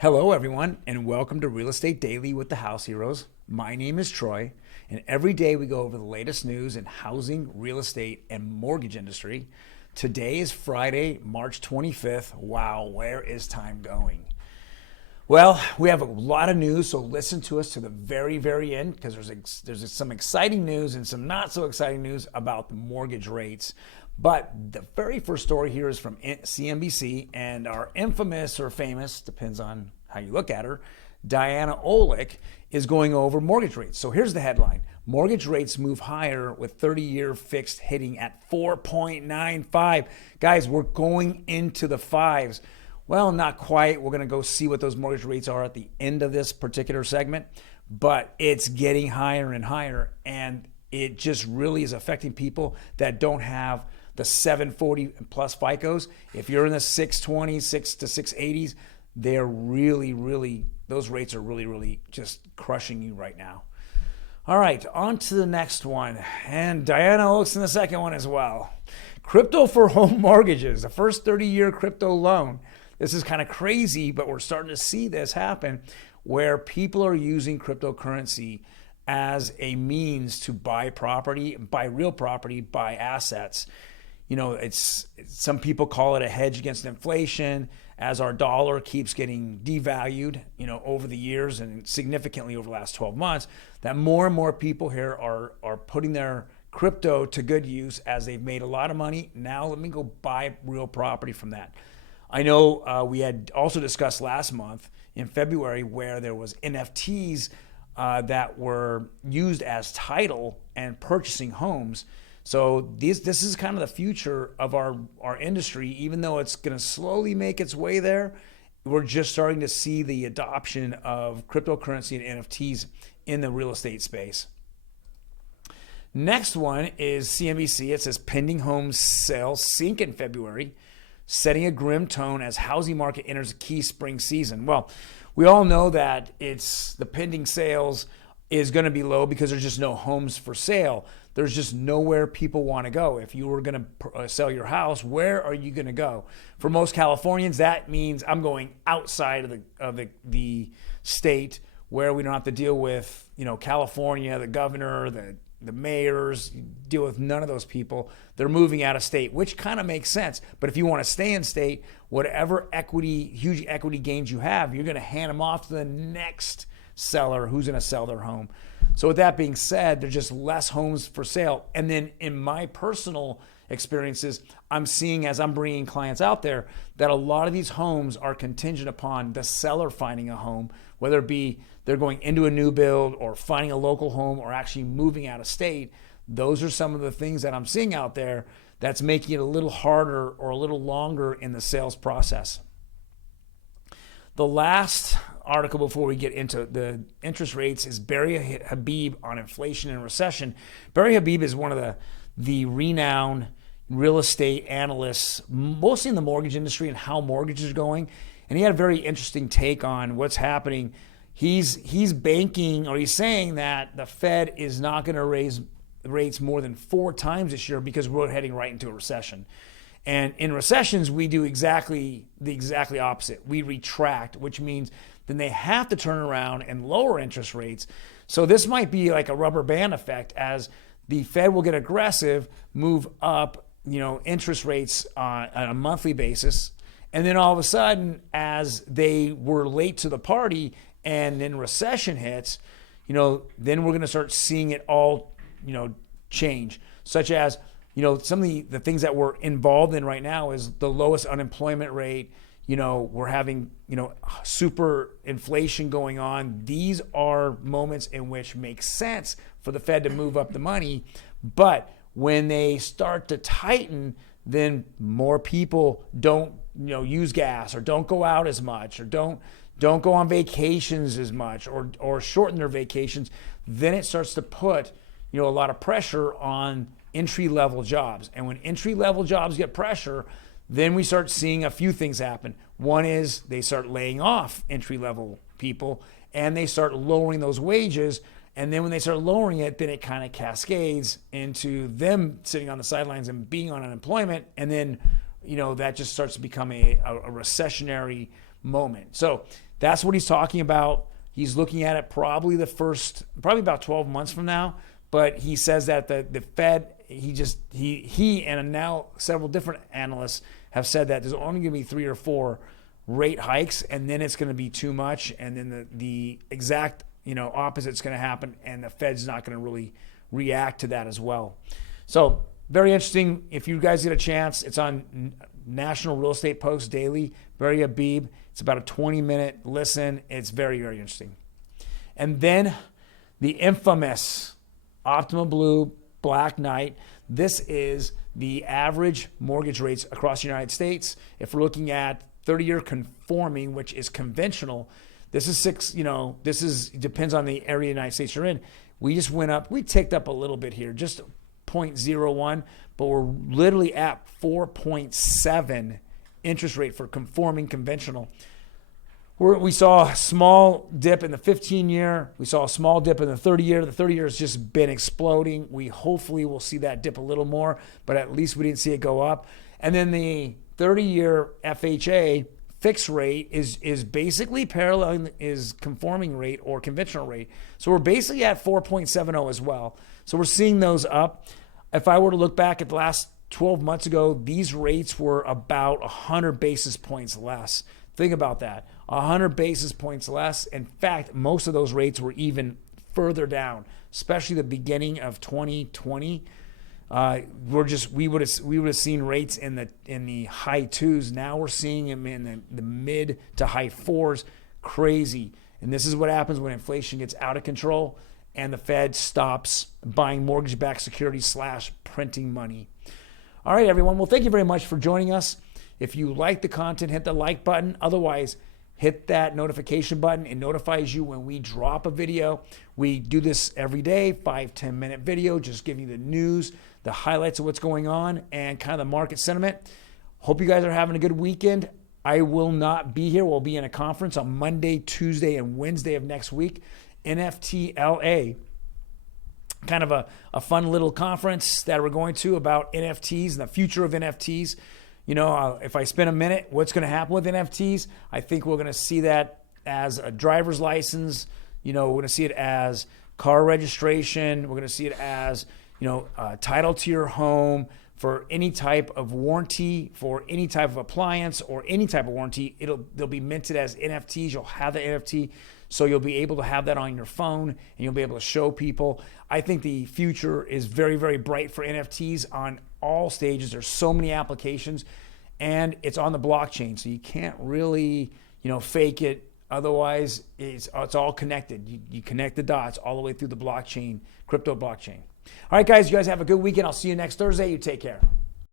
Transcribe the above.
Hello, everyone, and welcome to Real Estate Daily with the House Heroes. My name is Troy, and every day we go over the latest news in housing, real estate, and mortgage industry. Today is Friday, March 25th. Wow, where is time going? Well, we have a lot of news, so listen to us to the very, very end because there's some exciting news and some not so exciting news about the mortgage rates. But the very first story here is from CNBC, and our infamous or famous, depends on how you look at her, Diana Olick is going over mortgage rates. So here's the headline. Mortgage rates move higher with 30-year fixed hitting at 4.95. Guys, we're going into the fives. Well, not quite. We're going to go see what those mortgage rates are at the end of this particular segment, but it's getting higher and higher, and it just really is affecting people that don't have the 740 plus FICOs. If you're in the 620s, 6 to 680s, they're really, those rates are really just crushing you right now. All right, on to the next one. And Diana looks in the second one as well. Crypto for home mortgages, the first 30-year crypto loan. This is kind of crazy, but we're starting to see this happen where people are using cryptocurrency as a means to buy property, buy real property, buy assets. You know, it's some people call it a hedge against inflation as our dollar keeps getting devalued, over the years and significantly over the last 12 months, that more and more people here are putting their crypto to good use as they've made a lot of money. Now let me go buy real property from that. I know we had also discussed last month in February where there was NFTs that were used as title and purchasing homes. So this is kind of the future of our industry. Even though it's going to slowly make its way there, we're just starting to see the adoption of cryptocurrency and NFTs in the real estate space. Next one is CNBC. It says pending home sales sink in February, setting a grim tone as housing market enters a key spring season. Well, we all know that it's the pending sales is going to be low because there's just no homes for sale. There's just nowhere people want to go. If you were going to sell your house, where are you going to go? For most Californians, that means I'm going outside of the state where we don't have to deal with, California, the governor, the mayors, deal with none of those people. They're moving out of state, which kind of makes sense. But if you want to stay in state, whatever huge equity gains you have, you're going to hand them off to the next seller who's going to sell their home. So with that being said, there's just less homes for sale. And then in my personal experiences, I'm seeing as I'm bringing clients out there that a lot of these homes are contingent upon the seller finding a home, whether it be they're going into a new build or finding a local home or actually moving out of state. Those are some of the things that I'm seeing out there that's making it a little harder or a little longer in the sales process. The last article before we get into the interest rates is Barry Habib on inflation and recession. Barry Habib is one of the renowned real estate analysts, mostly in the mortgage industry and how mortgages are going. And he had a very interesting take on what's happening. He's banking, or he's saying that the Fed is not going to raise rates more than 4 times this year because we're heading right into a recession. And in recessions, we do the exactly opposite. We retract, which means then they have to turn around and lower interest rates. So this might be like a rubber band effect as the Fed will get aggressive, move up, interest rates on a monthly basis. And then all of a sudden, as they were late to the party and then recession hits, then we're going to start seeing it all, change, such as, some of the things that we're involved in right now is the lowest unemployment rate. We're having, super inflation going on. These are moments in which makes sense for the Fed to move up the money. But when they start to tighten, then more people don't, use gas or don't go out as much or don't go on vacations as much or shorten their vacations. Then it starts to put, a lot of pressure on entry-level jobs. And when entry-level jobs get pressure, then we start seeing a few things happen. One is they start laying off entry-level people and they start lowering those wages. And then when they start lowering it, then it kind of cascades into them sitting on the sidelines and being on unemployment. And then, that just starts to become a recessionary moment. So That's what he's talking about. He's looking at it probably about 12 months from now. But he says that the Fed, he and now several different analysts have said that there's only going to be 3 or 4 rate hikes, and then it's going to be too much, and then the exact opposite's going to happen, and the Fed's not going to really react to that as well. So very interesting. If you guys get a chance, it's on National Real Estate Post Daily. Barry Habib. It's about a 20-minute listen. It's very, very interesting. And then the infamous Optima Blue Black Knight. This is the average mortgage rates across the United States. If we're looking at 30-year conforming, which is conventional, this is depends on the area of the United States you're in. We just went up, we ticked up a little bit here, just 0.01, but we're literally at 4.7 interest rate for conforming conventional. We saw a small dip in the 15-year. We saw a small dip in the 30-year. The 30-year has just been exploding. We hopefully will see that dip a little more, but at least we didn't see it go up. And then the 30-year FHA fixed rate is basically paralleling is conforming rate or conventional rate. So we're basically at 4.70 as well. So we're seeing those up. If I were to look back at the last 12 months ago, these rates were about 100 basis points less. Think about that. 100 basis points less. In fact, most of those rates were even further down, especially the beginning of 2020. We would have seen rates in the high 2s. Now we're seeing them in the mid to high 4s. Crazy. And this is what happens when inflation gets out of control and the Fed stops buying mortgage-backed securities / printing money. All right, everyone. Well, thank you very much for joining us. If you like the content, hit the like button. Otherwise, hit that notification button. It notifies you when we drop a video. We do this every day, 5-10 minute video, just giving you the news, the highlights of what's going on, and kind of the market sentiment. Hope you guys are having a good weekend. I will not be here. We'll be in a conference on Monday, Tuesday, and Wednesday of next week. NFT LA. Kind of a fun little conference that we're going to about NFTs and the future of NFTs. If I spend a minute, what's going to happen with NFTs? I think we're going to see that as a driver's license. We're going to see it as car registration. We're going to see it as, title to your home for any type of warranty, for any type of appliance or any type of warranty. They'll be minted as NFTs. You'll have the NFT. So you'll be able to have that on your phone and you'll be able to show people. I think the future is very, very bright for NFTs on all stages. There's so many applications and it's on the blockchain. So you can't really, fake it. Otherwise, it's all connected. You connect the dots all the way through the blockchain, crypto blockchain. All right, guys, you guys have a good weekend. I'll see you next Thursday. You take care.